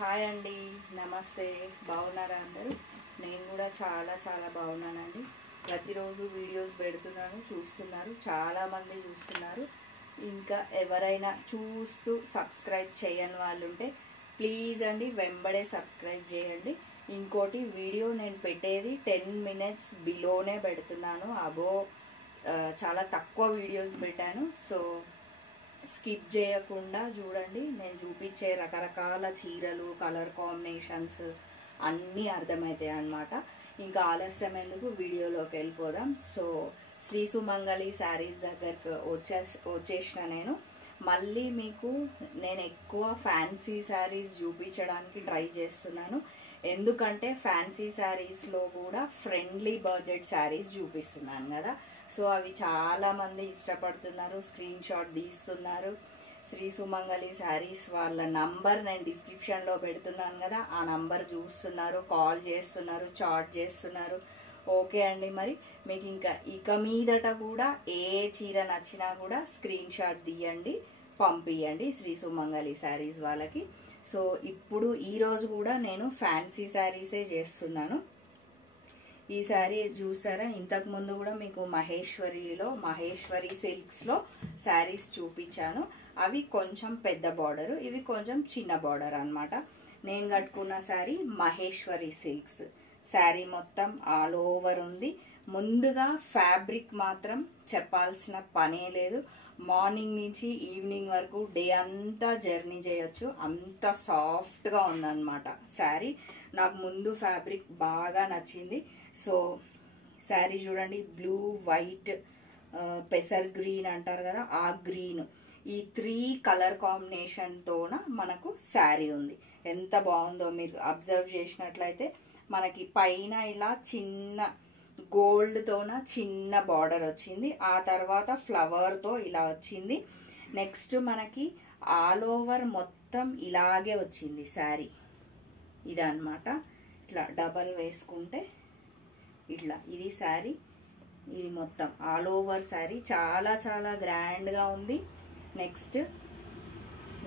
Hi అండి, నమస్తే. బాగున్నారా అందరూ? నేను కూడా చాలా చాలా బాగున్నానండి. ప్రతిరోజు వీడియోస్ పెడుతున్నాను, చూస్తున్నారు, చాలామంది చూస్తున్నారు. ఇంకా ఎవరైనా చూస్తూ సబ్స్క్రైబ్ చేయని వాళ్ళు ఉంటే ప్లీజ్ అండి వెంబడే సబ్స్క్రైబ్ చేయండి. ఇంకోటి, వీడియో నేను పెట్టేది 10 minutes బిలోనే పెడుతున్నాను. చాలా తక్కువ వీడియోస్ పెట్టాను. సో స్కిప్ చేయకుండా చూడండి. నేను చూపించే రకరకాల చీరలు, కలర్ కాంబినేషన్స్ అన్నీ అర్థమవుతాయి అన్నమాట. ఇంకా ఆలస్యం ఎందుకు, వీడియోలోకి వెళ్ళిపోదాం. సో శ్రీ సుమంగళి శారీస్ దగ్గరకు వచ్చేసిన నేను మళ్ళీ మీకు నేను ఎక్కువ ఫ్యాన్సీ శారీస్ చూపించడానికి ట్రై చేస్తున్నాను. ఎందుకంటే ఫ్యాన్సీ శారీస్లో కూడా ఫ్రెండ్లీ బడ్జెట్ శారీస్ చూపిస్తున్నాను కదా. సో అవి చాలామంది ఇష్టపడుతున్నారు, స్క్రీన్ షాట్ తీస్తున్నారు. శ్రీ సుమంగళి శారీస్ వాళ్ళ నంబర్ నేను డిస్క్రిప్షన్లో పెడుతున్నాను కదా, ఆ నంబర్ చూస్తున్నారు, కాల్ చేస్తున్నారు, చాట్ చేస్తున్నారు. ఓకే అండి, మరి మీకు ఇక మీదట కూడా ఏ చీర నచ్చినా కూడా స్క్రీన్ షాట్ తీయండి, పంపియండి శ్రీ సుమంగళి శారీస్ వాళ్ళకి. సో ఇప్పుడు ఈరోజు కూడా నేను ఫ్యాన్సీ శారీసే చేస్తున్నాను. ఈ శారీ చూసారా, ఇంతకుముందు కూడా మీకు మహేశ్వరి సిల్క్స్లో శారీస్ చూపించాను. అవి కొంచెం పెద్ద బార్డరు, ఇవి కొంచెం చిన్న బార్డర్ అన్నమాట. నేను కట్టుకున్న శారీ మహేశ్వరి సిల్క్స్ శారీ మొత్తం ఆల్ ఓవర్ ఉంది. ముందుగా ఫ్యాబ్రిక్ మాత్రం చెప్పాల్సిన పనే లేదు. మార్నింగ్ నుంచి ఈవినింగ్ వరకు డే అంతా జర్నీ చేయొచ్చు, అంత సాఫ్ట్గా ఉందన్నమాట శారీ. నాకు ముందు ఫ్యాబ్రిక్ బాగా నచ్చింది. సో శారీ చూడండి, బ్లూ, వైట్, పెసర్ గ్రీన్ అంటారు కదా, ఆ గ్రీన్, ఈ 3 కలర్ కాంబినేషన్తోన మనకు శారీ ఉంది. ఎంత బాగుందో మీరు అబ్జర్వ్ చేసినట్లయితే, మనకి పైన ఇలా చిన్న గోల్డ్తోన చిన్న బార్డర్ వచ్చింది, ఆ తర్వాత ఫ్లవర్తో ఇలా వచ్చింది. నెక్స్ట్ మనకి ఆల్ ఓవర్ మొత్తం ఇలాగే వచ్చింది శారీ. ఇదన్నమాట, ఇట్లా డబల్ వేసుకుంటే ఇట్లా ఇది శారీ. ఇది మొత్తం ఆల్ ఓవర్ శారీ చాలా చాలా గ్రాండ్గా ఉంది. నెక్స్ట్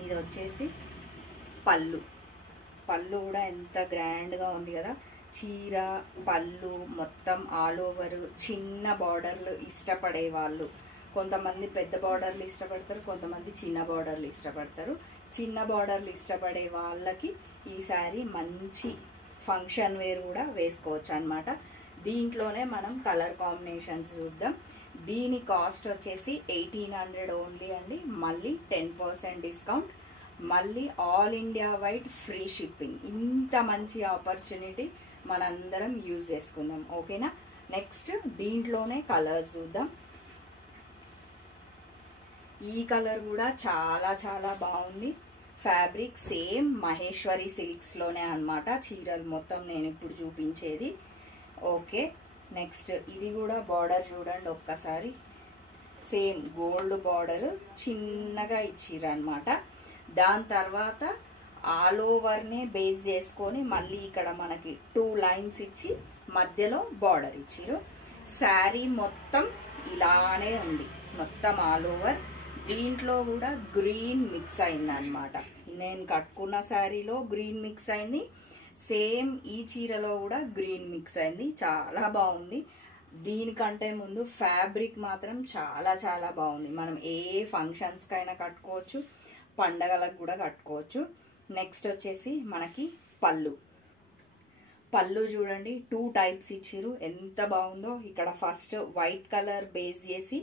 ఇది వచ్చేసి పళ్ళు కూడా ఎంత గ్రాండ్గా ఉంది కదా. చీర, పళ్ళు మొత్తం ఆల్ ఓవర్ చిన్న బార్డర్లు ఇష్టపడే వాళ్ళు, కొంతమంది పెద్ద బార్డర్లు ఇష్టపడతారు, కొంతమంది చిన్న బార్డర్లు ఇష్టపడతారు. చిన్న బార్డర్లు ఇష్టపడే వాళ్ళకి ఈ శారీ మంచి ఫంక్షన్ వేర్ కూడా వేసుకోవచ్చు అన్నమాట. దీంట్లోనే మనం కలర్ కాంబినేషన్స్ చూద్దాం. దీని కాస్ట్ వచ్చేసి 1800 ఓన్లీ అండి. మళ్ళీ 10% డిస్కౌంట్, మళ్ళీ all India wide free shipping. ఇంత మంచి ఆపర్చునిటీ మనందరం యూజ్ చేసుకుందాం, ఓకేనా. నెక్స్ట్ దీంట్లోనే కలర్స్ చూద్దాం. ఈ కలర్ కూడా చాలా చాలా బాగుంది. ఫ్యాబ్రిక్ సేమ్ మహేశ్వరి సిల్క్స్లోనే అన్నమాట. చీరలు మొత్తం నేను ఇప్పుడు చూపించేది. ఓకే, నెక్స్ట్ ఇది కూడా బార్డర్ చూడండి ఒక్కసారి. సేమ్ గోల్డ్ బార్డర్ చిన్నగా ఇచ్చిర్రు అనమాట. దాని తర్వాత ఆల్ ఓవర్నే బేస్ చేసుకొని మళ్ళీ ఇక్కడ మనకి 2 లైన్స్ ఇచ్చి మధ్యలో బార్డర్ ఇచ్చిర్రు. శారీ మొత్తం ఇలానే ఉంది, మొత్తం ఆల్ ఓవర్. దీంట్లో కూడా గ్రీన్ మిక్స్ అయింది అనమాట. నేను కట్టుకున్న శారీలో గ్రీన్ మిక్స్ అయింది, సేమ్ ఈ చీరలో కూడా గ్రీన్ మిక్స్ అయింది. చాలా బాగుంది. దీనికంటే ముందు ఫ్యాబ్రిక్ మాత్రం చాలా చాలా బాగుంది. మనం ఏ ఫంక్షన్స్కైనా కట్టుకోవచ్చు, పండగలకు కూడా కట్టుకోవచ్చు. నెక్స్ట్ వచ్చేసి మనకి పళ్ళు చూడండి, 2 టైప్స్ ఇచ్చిర్రు, ఎంత బాగుందో. ఇక్కడ ఫస్ట్ వైట్ కలర్ బేస్ చేసి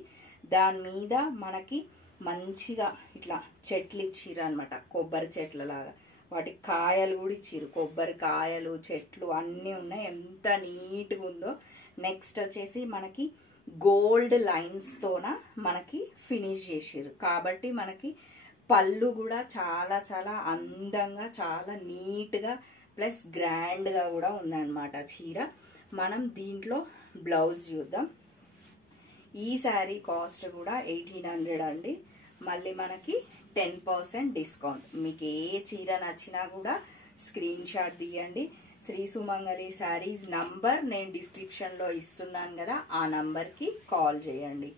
దాని మీద మనకి మంచిగా ఇట్లా చెట్లు ఇచ్చిర్రు అనమాట, కొబ్బరి చెట్ల లాగా. వాటి కాయలు కూడా ఇచ్చిర్రు, కొబ్బరి కాయలు, చెట్లు అన్నీ ఉన్నాయి. ఎంత నీట్గా ఉందో. నెక్స్ట్ వచ్చేసి మనకి గోల్డ్ లైన్స్తోన మనకి ఫినిష్ చేసిర్రు, కాబట్టి మనకి పళ్ళు కూడా చాలా చాలా అందంగా, చాలా నీట్గా ప్లస్ గ్రాండ్గా కూడా ఉందన్నమాట చీర. మనం దీంట్లో బ్లౌజ్ చూద్దాం. ఈ శారీ కాస్ట్ కూడా 1800 అండి. మళ్ళీ మనకి 10% డిస్కౌంట్. మీకు ఏ చీర నచ్చినా కూడా స్క్రీన్ షాట్ తీయండి. శ్రీ సుమంగళి శారీస్ నంబర్ నేను డిస్క్రిప్షన్లో ఇస్తున్నాను కదా, ఆ నంబర్కి కాల్ చేయండి.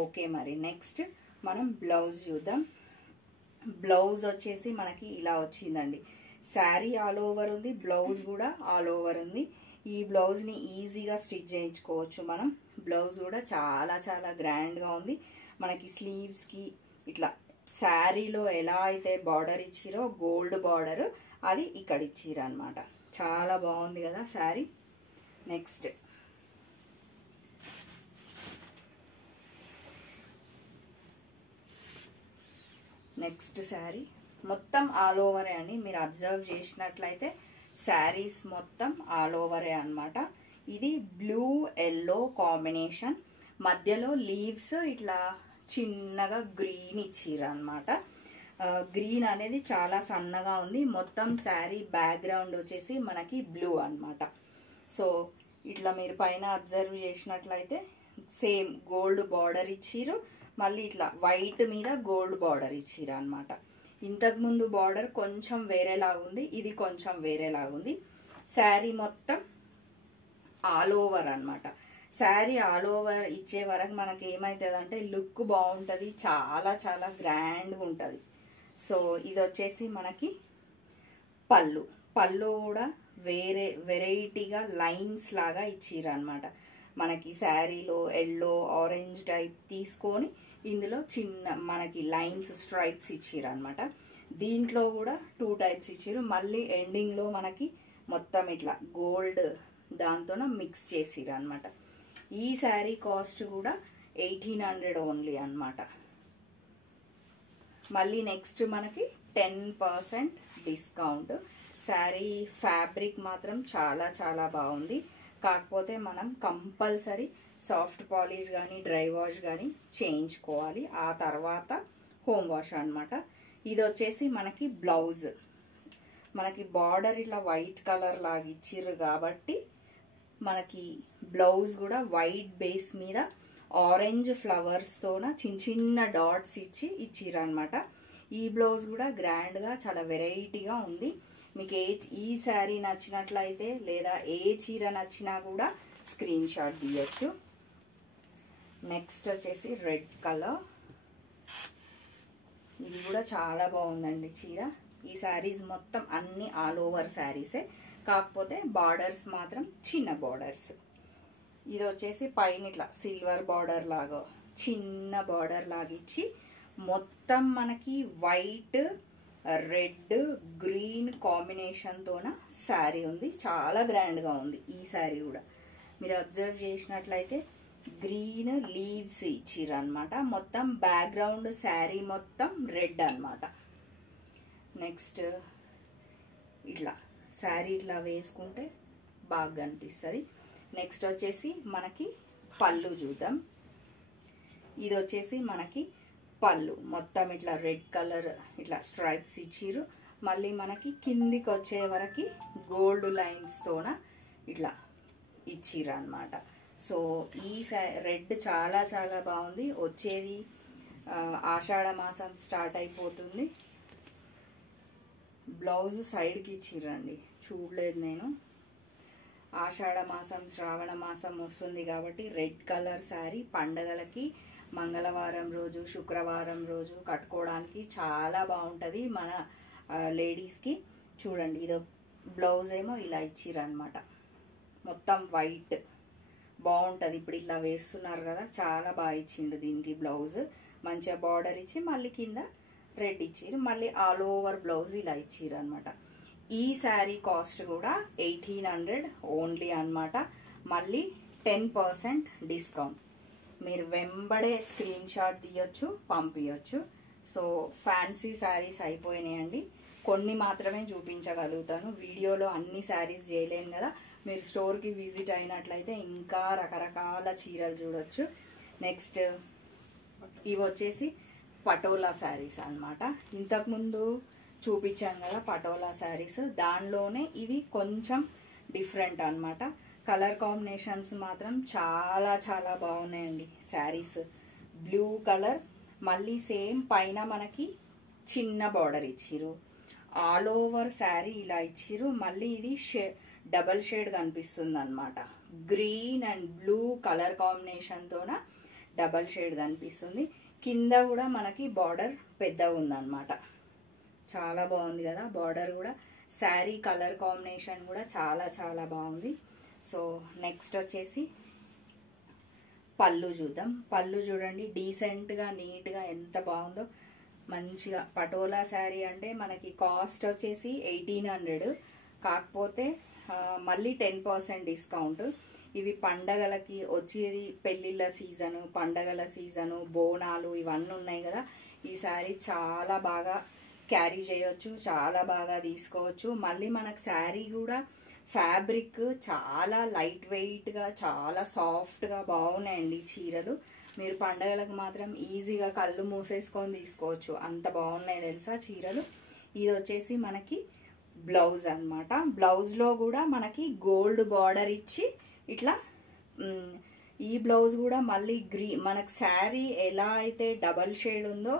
ఓకే, మరి నెక్స్ట్ మనం బ్లౌజ్ చూద్దాం. బ్లౌజ్ వచ్చేసి మనకి ఇలా వచ్చిందండి. శారీ ఆల్ ఓవర్ ఉంది, బ్లౌజ్ కూడా ఆల్ ఓవర్ ఉంది. ఈ బ్లౌజ్ని ఈజీగా స్టిచ్ చేయించుకోవచ్చు మనం. బ్లౌజ్ కూడా చాలా చాలా గ్రాండ్గా ఉంది. మనకి స్లీవ్స్కి ఇట్లా శారీలో ఎలా అయితే బార్డర్ ఇచ్చిరో గోల్డ్ బార్డర్ అది ఇక్కడ ఇచ్చిరు అనమాట. చాలా బాగుంది కదా శారీ. నెక్స్ట్ శారీ మొత్తం ఆల్ ఓవరే అని మీరు అబ్జర్వ్ చేసినట్లయితే శారీస్ మొత్తం ఆల్ ఓవరే అనమాట. ఇది బ్లూ ఎల్లో కాంబినేషన్, మధ్యలో లీవ్స్ ఇట్లా చిన్నగా గ్రీన్ ఇచ్చిర్రు అనమాట. గ్రీన్ అనేది చాలా సన్నగా ఉంది. మొత్తం శారీ బ్యాక్గ్రౌండ్ వచ్చేసి మనకి బ్లూ అనమాట. సో ఇట్లా మీరు పైన అబ్జర్వ్ చేసినట్లయితే సేమ్ గోల్డ్ బార్డర్ ఇచ్చిర్రు, మళ్ళీ ఇట్లా వైట్ మీద గోల్డ్ బార్డర్ ఇచ్చిర్రు అనమాట. ఇంతకుముందు బార్డర్ కొంచెం వేరేలాగుంది, ఇది కొంచెం వేరేలాగుంది. శారీ మొత్తం ఆల్ ఓవర్ అనమాట. శారీ ఆల్ ఓవర్ ఇచ్చే వరకు మనకి ఏమవుతుందంటే లుక్ బాగుంటుంది, చాలా చాలా గ్రాండ్గా ఉంటుంది. సో ఇది వచ్చేసి మనకి పళ్ళు. పళ్ళు కూడా వెరైటీగా లైన్స్ లాగా ఇచ్చిర్రు అనమాట. మనకి శారీలో ఎల్లో ఆరెంజ్ టైప్ తీసుకొని ఇందులో చిన్న మనకి లైన్స్ స్ట్రైప్స్ ఇచ్చిర్రు అనమాట. దీంట్లో కూడా 2 టైప్స్ ఇచ్చిర్రు. మళ్ళీ ఎండింగ్లో మనకి మొత్తం ఇట్లా గోల్డ్ దాంతోన మిక్స్ చేసిర్రు అనమాట. ఈ శారీ కాస్ట్ కూడా 1800 ఓన్లీ అనమాట. మళ్ళీ నెక్స్ట్ మనకి 10% డిస్కౌంట్. శారీ ఫ్యాబ్రిక్ మాత్రం చాలా చాలా బాగుంది. కాకపోతే మనం కంపల్సరీ సాఫ్ట్ పాలిష్ కానీ డ్రై వాష్ కానీ చేయించుకోవాలి, ఆ తర్వాత హోమ్ వాష్ అనమాట. ఇది వచ్చేసి మనకి బ్లౌజ్. మనకి బార్డర్ ఇట్లా వైట్ కలర్ లాగా ఇచ్చిర్రు కాబట్టి మనకి బ్లౌజ్ కూడా వైట్ బేస్ మీద ఆరెంజ్ ఫ్లవర్స్తోన చిన్న చిన్న డాట్స్ ఇచ్చిర్రు అనమాట. ఈ బ్లౌజ్ కూడా గ్రాండ్గా చాలా వెరైటీగా ఉంది. మీకు ఈ శారీ నచ్చినట్లయితే లేదా ఏ చీర నచ్చినా కూడా స్క్రీన్ షాట్ తీయచ్చు. నెక్స్ట్ వచ్చేసి రెడ్ కలర్. ఇది కూడా చాలా బాగుందండి చీర. ఈ శారీస్ మొత్తం అన్ని ఆల్ ఓవర్ శారీసే, కాకపోతే బార్డర్స్ మాత్రం చిన్న బార్డర్స్. ఇది వచ్చేసి పైన ఇట్లా సిల్వర్ బార్డర్ లాగా చిన్న బార్డర్ లాగా ఇచ్చి మొత్తం మనకి వైట్ రెడ్ గ్రీన్ కాంబినేషన్తోన శారీ ఉంది. చాలా గ్రాండ్గా ఉంది ఈ శారీ కూడా. మీరు అబ్జర్వ్ చేసినట్లయితే గ్రీన్ లీవ్స్ ఇచ్చిర్రు అనమాట. మొత్తం బ్యాక్గ్రౌండ్ శారీ మొత్తం రెడ్ అనమాట. నెక్స్ట్ ఇట్లా శారీ ఇట్లా వేసుకుంటే బాగా కనిపిస్తుంది. నెక్స్ట్ వచ్చేసి మనకి పళ్ళు చూద్దాం. ఇది వచ్చేసి మనకి పళ్ళు మొత్తం ఇట్లా రెడ్ కలర్ ఇట్లా స్ట్రైప్స్ ఇచ్చిర్రు. మళ్ళీ మనకి కిందికి వచ్చే వరకు గోల్డ్ లైన్స్తోన ఇట్లా ఇచ్చిర్రు అనమాట. సో ఈ రెడ్ చాలా చాలా బాగుంది. వచ్చేది ఆషాఢ మాసం స్టార్ట్ అయిపోతుంది. బ్లౌజ్ సైడ్కి ఇచ్చిర్రండి, చూడలేదు నేను. ఆషాఢ మాసం శ్రావణ మాసం వస్తుంది కాబట్టి రెడ్ కలర్ శారీ పండగలకి మంగళవారం రోజు శుక్రవారం రోజు కట్టుకోవడానికి చాలా బాగుంటుంది మన లేడీస్కి. చూడండి, ఇదో బ్లౌజ్ ఏమో ఇలా ఇచ్చిర్రు అనమాట. మొత్తం వైట్ బాగుంటుంది. ఇప్పుడు ఇట్లా వేస్తున్నారు కదా, చాలా బాగా ఇచ్చిండు దీనికి బ్లౌజ్. మంచిగా బార్డర్ ఇచ్చి మళ్ళీ కింద రెడ్ ఇచ్చిర్రు, మళ్ళీ ఆల్ ఓవర్ బ్లౌజ్ ఇలా ఇచ్చిర్రు అనమాట. ఈ శారీ కాస్ట్ కూడా 1800 ఓన్లీ అనమాట. మళ్ళీ 10% డిస్కౌంట్. మీరు వెంబడే స్క్రీన్ షాట్ తీయొచ్చు, పంపించవచ్చు. సో ఫ్యాన్సీ శారీస్ అయిపోయినాయండి, కొన్ని మాత్రమే చూపించగలుగుతాను. వీడియోలో అన్ని శారీస్ చేయలేను కదా. మీరు స్టోర్కి విజిట్ అయినట్లయితే ఇంకా రకరకాల చీరలు చూడొచ్చు. నెక్స్ట్ ఇవి వచ్చేసి పటోలా శారీస్ అనమాట. ఇంతకుముందు చూపించాను కదా పటోలా శారీస్, దానిలోనే ఇవి కొంచెం డిఫరెంట్ అనమాట. కలర్ కాంబినేషన్స్ మాత్రం చాలా చాలా బాగున్నాయండి శారీస్. బ్లూ కలర్, మళ్ళీ సేమ్ పైన మనకి చిన్న బార్డర్ ఇచ్చిర్రు. ఆల్ ఓవర్ శారీ ఇలా ఇచ్చిర్రు. మళ్ళీ ఇది డబల్ షేడ్ కనిపిస్తుంది అనమాట. గ్రీన్ అండ్ బ్లూ కలర్ కాంబినేషన్తోన డబల్ షేడ్ కనిపిస్తుంది. కింద కూడా మనకి బార్డర్ పెద్దగా ఉందన్నమాట. చాలా బాగుంది కదా బార్డర్ కూడా. శారీ కలర్ కాంబినేషన్ కూడా చాలా చాలా బాగుంది. సో నెక్స్ట్ వచ్చేసి పళ్ళు చూద్దాం. పళ్ళు చూడండి డీసెంట్గా నీట్గా ఎంత బాగుందో. మంచిగా పటోలా శారీ అంటే మనకి కాస్ట్ వచ్చేసి 1800, కాకపోతే మళ్ళీ 10% డిస్కౌంట్. ఇవి పండగలకి వచ్చేది, పెళ్ళిళ్ళ సీజను, పండగల సీజను, బోనాలు ఇవన్నీ ఉన్నాయి కదా. ఈ శారీ చాలా బాగా క్యారీ చేయొచ్చు, చాలా బాగా తీసుకోవచ్చు. మళ్ళీ మనకు శారీ కూడా ఫ్యాబ్రిక్ చాలా లైట్ వెయిట్గా, చాలా సాఫ్ట్గా బాగున్నాయండి చీరలు. మీరు పండగలకు మాత్రం ఈజీగా కళ్ళు మూసేసుకొని తీసుకోవచ్చు, అంత బాగున్నాయి తెలుసా చీరలు. ఇది వచ్చేసి మనకి బ్లౌజ్ అనమాట. బ్లౌజ్లో కూడా మనకి గోల్డ్ బార్డర్ ఇచ్చి ఇట్లా ఈ బ్లౌజ్ కూడా మళ్ళీ మనకు శారీ ఎలా అయితే డబల్ షేడ్ ఉందో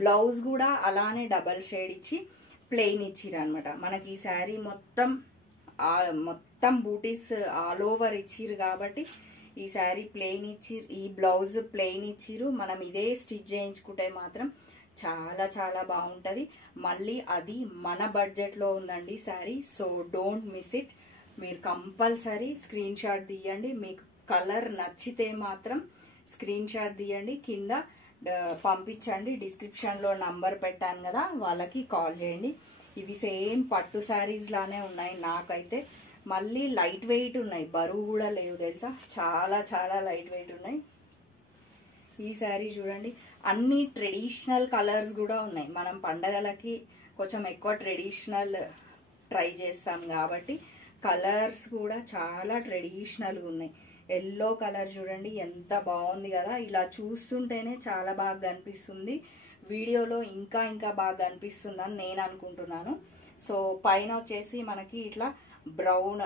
బ్లౌజ్ కూడా అలానే డబల్ షేడ్ ఇచ్చి ప్లెయిన్ ఇచ్చిరు అనమాట. మనకి ఈ శారీ మొత్తం బూటీస్ ఆల్ ఓవర్ ఇచ్చిరు కాబట్టి ఈ శారీ ప్లెయిన్ ఇచ్చిరు, ఈ బ్లౌజ్ ప్లెయిన్ ఇచ్చిరు. మనం ఇదే స్టిచ్ చేయించుకుంటే మాత్రం చాలా చాలా బాగుంటుంది. మళ్ళీ అది మన బడ్జెట్లో ఉందండి sari. So don't miss it. మీరు కంపల్సరీ స్క్రీన్ షాట్ తీయండి. మీకు కలర్ నచ్చితే మాత్రం స్క్రీన్ షాట్ తీయండి, కింద పంపించండి. డిస్క్రిప్షన్లో నంబర్ పెట్టాను కదా, వాళ్ళకి కాల్ చేయండి. ఇవి సేమ్ పట్టు శారీస్ లానే ఉన్నాయి నాకైతే. మళ్ళీ లైట్ వెయిట్ ఉన్నాయి, బరువు కూడా లేవు తెలుసా, చాలా చాలా లైట్ వెయిట్ ఉన్నాయి. ఈ శారీ చూడండి అన్ని ట్రెడిషనల్ కలర్స్ కూడా ఉన్నాయి. మనం పండగలకి కొంచెం ఎక్కువ ట్రెడిషనల్ ట్రై చేస్తాం కాబట్టి కలర్స్ కూడా చాలా ట్రెడిషనల్గా ఉన్నాయి. ఎల్లో కలర్ చూడండి ఎంత బాగుంది కదా. ఇలా చూస్తుంటేనే చాలా బాగా కనిపిస్తుంది, వీడియోలో ఇంకా ఇంకా బాగా కనిపిస్తుందని నేను అనుకుంటున్నాను. సో పైన వచ్చేసి మనకి ఇట్లా బ్రౌన్,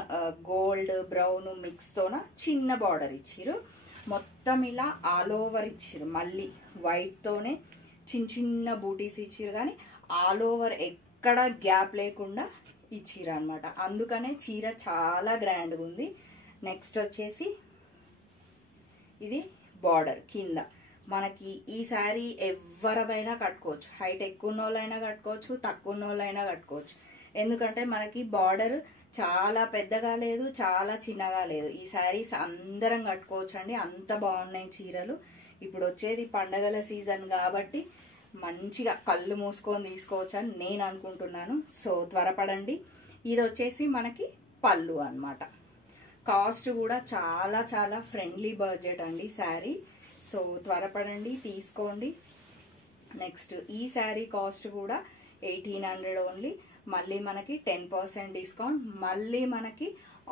గోల్డ్ బ్రౌన్ మిక్స్తోన చిన్న బార్డర్ ఇచ్చిరు. మొత్తం ఇలా ఆల్ ఓవర్ ఇచ్చిరు. మళ్ళీ వైట్తోనే చిన్న చిన్న బూటీస్ ఇచ్చిరు, కానీ ఆల్ ఓవర్ ఎక్కడ గ్యాప్ లేకుండా ఇచ్చిరు అనమాట. అందుకనే చీర చాలా గ్రాండ్గా ఉంది. నెక్స్ట్ వచ్చేసి ఇది బార్డర్ కింద మనకి. ఈ శారీ ఎవరైనా కట్టుకోవచ్చు, హైట్ ఎక్కువ ఉన్న వాళ్ళైనా కట్టుకోవచ్చు, తక్కువ ఉన్న వాళ్ళైనా కట్టుకోవచ్చు. ఎందుకంటే మనకి బార్డర్ చాలా పెద్దగా లేదు, చాలా చిన్నగా లేదు. ఈ శారీస్ అందరం కట్టుకోవచ్చు అండి, అంత బాగున్నాయి చీరలు. ఇప్పుడు వచ్చేది పండగల సీజన్ కాబట్టి మంచిగా కళ్ళు మూసుకొని తీసుకోవచ్చు అని నేను అనుకుంటున్నాను. సో త్వరపడండి. ఇది వచ్చేసి మనకి పళ్ళు అన్నమాట. కాస్ట్ కూడా చాలా చాలా ఫ్రెండ్లీ బడ్జెట్ అండి శారీ. సో త్వరపడండి తీసుకోండి. నెక్స్ట్ ఈ శారీ కాస్ట్ కూడా 1800 ఓన్లీ. మళ్ళీ మనకి 10% డిస్కౌంట్, మళ్ళీ మనకి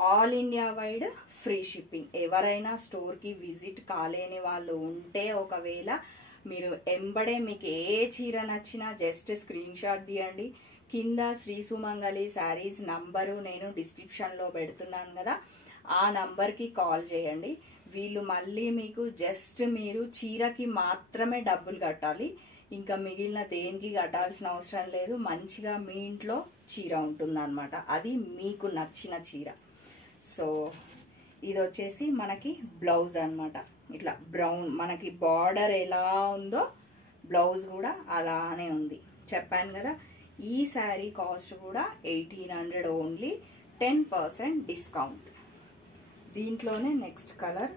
all India wide free shipping. ఎవరైనా స్టోర్కి విజిట్ కాలేని వాళ్ళు ఉంటే ఒకవేళ మీరు ఎంబడే మీకు ఏ చీర నచ్చినా జస్ట్ స్క్రీన్ షాట్ తీయండి. కింద శ్రీ సుమంగళి శారీస్ నంబరు నేను డిస్క్రిప్షన్లో పెడుతున్నాను కదా, ఆ నంబర్కి కాల్ చేయండి. వీళ్ళు మళ్ళీ మీకు జస్ట్ మీరు చీరకి మాత్రమే డబ్బులు కట్టాలి, ఇంకా మిగిలిన దేనికి కట్టాల్సిన అవసరం లేదు. మంచిగా మీ ఇంట్లో చీర ఉంటుందన్నమాట, అది మీకు నచ్చిన చీర. సో ఇది వచ్చేసి మనకి బ్లౌజ్ అన్నమాట. ఇట్లా బ్రౌన్ మనకి బార్డర్ ఎలా ఉందో బ్లౌజ్ కూడా అలానే ఉంది. చెప్పాను కదా ఈ శారీ కాస్ట్ కూడా 1800 ఓన్లీ, 10% డిస్కౌంట్. దీంట్లోనే next colour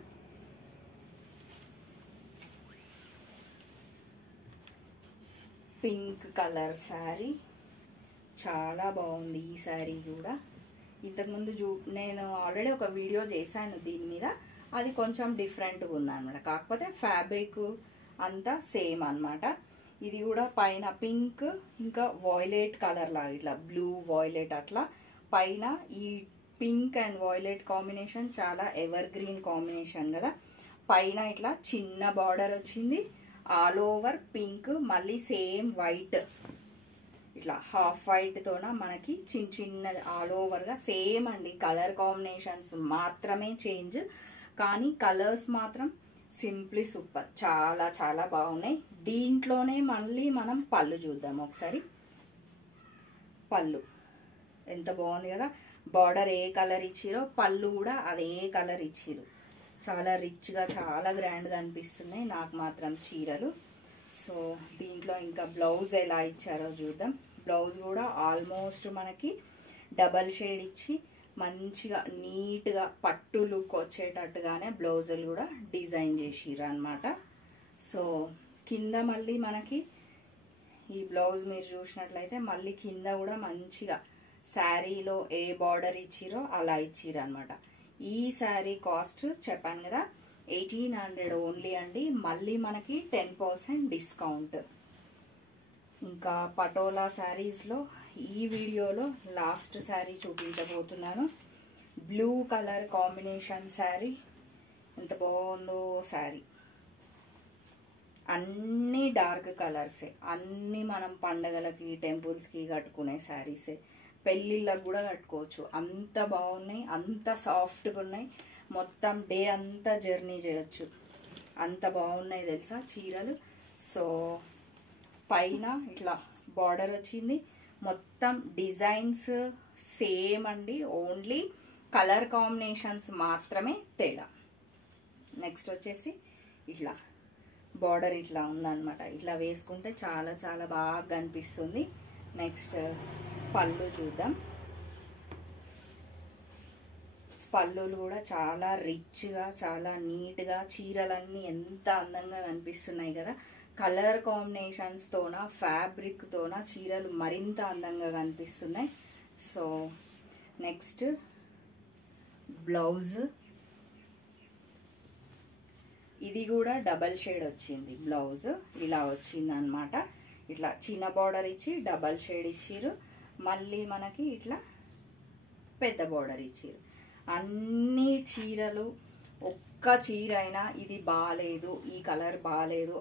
pink colour sari, చాలా బాగుంది ఈ శారీ కూడా. ఇంతకుముందు నేను ఆల్రెడీ ఒక వీడియో చేశాను దీని మీద, అది కొంచెం డిఫరెంట్గా ఉందన్నమాట, కాకపోతే ఫ్యాబ్రిక్ అంతా సేమ్ అన్నమాట. ఇది కూడా పైన పింక్ ఇంకా వాయిలెట్ కలర్ లాగా ఇట్లా బ్లూ వాయిలెట్ అట్లా పైన. ఈ పింక్ అండ్ వాయిలెట్ కాంబినేషన్ చాలా ఎవర్ గ్రీన్ కాంబినేషన్ కదా. పైన ఇట్లా చిన్న బార్డర్ వచ్చింది, ఆల్ ఓవర్ పింక్, మళ్ళీ సేమ్ వైట్ ఇట్లా హాఫ్ వైట్ తోన మనకి చిన్న చిన్న ఆల్ ఓవర్గా సేమ్ అండి. కలర్ కాంబినేషన్స్ మాత్రమే చేంజ్, కానీ కలర్స్ మాత్రం సింప్లీ సూపర్, చాలా చాలా బాగున్నాయి. దీంట్లోనే మళ్ళీ మనం పళ్ళు చూద్దాం ఒకసారి. పళ్ళు ఎంత బాగుంది కదా, బార్డర్ ఏ కలర్ ఇచ్చిరో పళ్ళు కూడా అదే కలర్ ఇచ్చిరు. చాలా రిచ్గా చాలా గ్రాండ్గా అనిపిస్తున్నాయి నాకు మాత్రం చీరలు. సో దీంట్లో ఇంకా బ్లౌజ్ ఎలా ఇచ్చారో చూద్దాం. బ్లౌజ్ కూడా ఆల్మోస్ట్ మనకి డబల్ షేడ్ ఇచ్చి మంచిగా నీట్గా పట్టు లుక్ వచ్చేటట్టుగానే బ్లౌజులు కూడా డిజైన్ చేసిర్రు అనమాట. సో కింద మళ్ళీ మనకి ఈ బ్లౌజ్ మీరు చూసినట్లయితే మళ్ళీ కింద కూడా మంచిగా శారీలో ఏ బార్డర్ ఇచ్చిరో అలా ఇచ్చిర్రు అనమాట. ఈ శారీ కాస్ట్ చెప్పాను కదా 1800 ఓన్లీ అండి. మళ్ళీ మనకి 10% డిస్కౌంట్. ఇంకా పటోలా శారీస్లో ఈ వీడియోలో లాస్ట్ శారీ చూపించబోతున్నాను. బ్లూ కలర్ కాంబినేషన్ శారీ, ఎంత బాగుందో శారీ. అన్నీ డార్క్ కలర్సే, అన్నీ మనం పండగలకి టెంపుల్స్కి కట్టుకునే శారీసే, పెళ్ళిళ్ళకు కూడా కట్టుకోవచ్చు. అంత బాగున్నాయి, అంత సాఫ్ట్గా ఉన్నాయి. మొత్తం డే అంతా జర్నీ చేయొచ్చు, అంత బాగున్నాయి తెలుసా చీరలు. సో పైన ఇట్లా బార్డర్ వచ్చింది, మొత్తం డిజైన్స్ సేమ్ అండి, ఓన్లీ కలర్ కాంబినేషన్స్ మాత్రమే తేడా. నెక్స్ట్ వచ్చేసి ఇట్లా బార్డర్ ఇట్లా ఉందన్నమాట. ఇట్లా వేసుకుంటే చాలా చాలా బాగా కనిపిస్తుంది. నెక్స్ట్ పళ్ళు చూద్దాం. పళ్ళులు కూడా చాలా రిచ్గా, చాలా నీట్గా, చీరలన్నీ ఎంత అందంగా కనిపిస్తున్నాయి కదా. కలర్ కాంబినేషన్స్తోన, ఫ్యాబ్రిక్తోన చీరలు మరింత అందంగా కనిపిస్తున్నాయి. సో నెక్స్ట్ బ్లౌజ్, ఇది కూడా డబల్ షేడ్ వచ్చింది. బ్లౌజ్ ఇలా వచ్చింది అనమాట. ఇట్లా చిన్న బార్డర్ ఇచ్చి డబల్ షేడ్ ఇచ్చిర్రు, మళ్ళీ మనకి ఇట్లా పెద్ద బార్డర్ ఇచ్చిర్రు. అన్ని చీరలు ఒక్క చీర అయినా ఇది బాగాలేదు, ఈ కలర్ బాగాలేదు